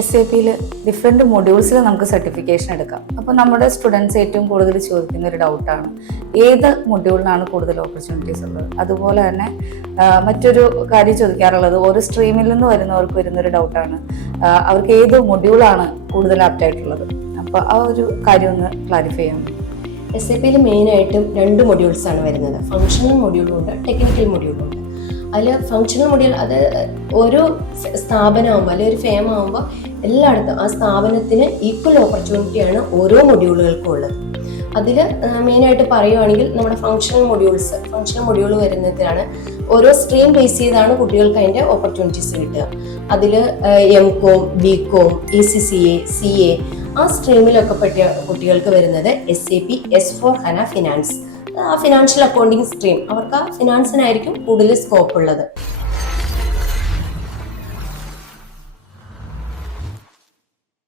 SAPയിൽ different മൊഡ്യൂൾസിൽ നമുക്ക് certification എടുക്കാം. അപ്പോൾ നമ്മുടെ സ്റ്റുഡൻസ് ഏറ്റവും കൂടുതൽ ചോദിക്കുന്ന ഒരു ഡൗട്ടാണ് ഏത് മൊഡ്യൂളിനാണ് കൂടുതൽ ഓപ്പർച്യൂണിറ്റീസ് ഉള്ളത്. അതുപോലെ തന്നെ മറ്റൊരു കാര്യം ചോദിക്കാറുള്ളത് ഓരോ സ്ട്രീമിൽ നിന്ന് വരുന്നവർക്ക് വരുന്നൊരു ഡൗട്ടാണ് അവർക്ക് ഏത് മൊഡ്യൂളാണ് കൂടുതൽ ആപ്റ്റായിട്ടുള്ളത്. അപ്പോൾ ആ ഒരു കാര്യം ഒന്ന് ക്ലാരിഫൈ ചെയ്യാം. SAPയിൽ മെയിനായിട്ടും 2 മൊഡ്യൂൾസാണ് വരുന്നത്. ഫങ്ഷണൽ മൊഡ്യൂളുണ്ട്, ടെക്നിക്കൽ മൊഡ്യൂളുണ്ട്. അതിൽ ഫങ്ഷണൽ മൊഡ്യൂൾ അത് ഓരോ സ്ഥാപനമാകുമ്പോൾ അല്ലെങ്കിൽ ഒരു ഫേം ആകുമ്പോൾ എല്ലായിടത്തും ആ സ്ഥാപനത്തിന് ഈക്വൽ ഓപ്പർച്യൂണിറ്റിയാണ് ഓരോ മൊഡ്യൂളുകൾക്കും ഉള്ളത്. അതിൽ മെയിനായിട്ട് പറയുകയാണെങ്കിൽ നമ്മുടെ ഫങ്ഷണൽ മൊഡ്യൂൾ വരുന്നതിലാണ് ഓരോ സ്ട്രീം ബേസ് ചെയ്താണ് കുട്ടികൾക്ക് അതിൻ്റെ ഓപ്പർച്യൂണിറ്റീസ് കിട്ടുക. അതിൽ MCOM, BCOM, ECCA, CA ആ സ്ട്രീമിലൊക്കെ പറ്റിയ കുട്ടികൾക്ക് വരുന്നത് SAP S/4HANA ഫിനാൻസ്. ആ ഫിനാൻഷ്യൽ അക്കൗണ്ടിങ് സ്ട്രീം അവർക്ക് ആ ഫിനാൻസിനായിരിക്കും കൂടുതൽ സ്കോപ്പ് ഉള്ളത്.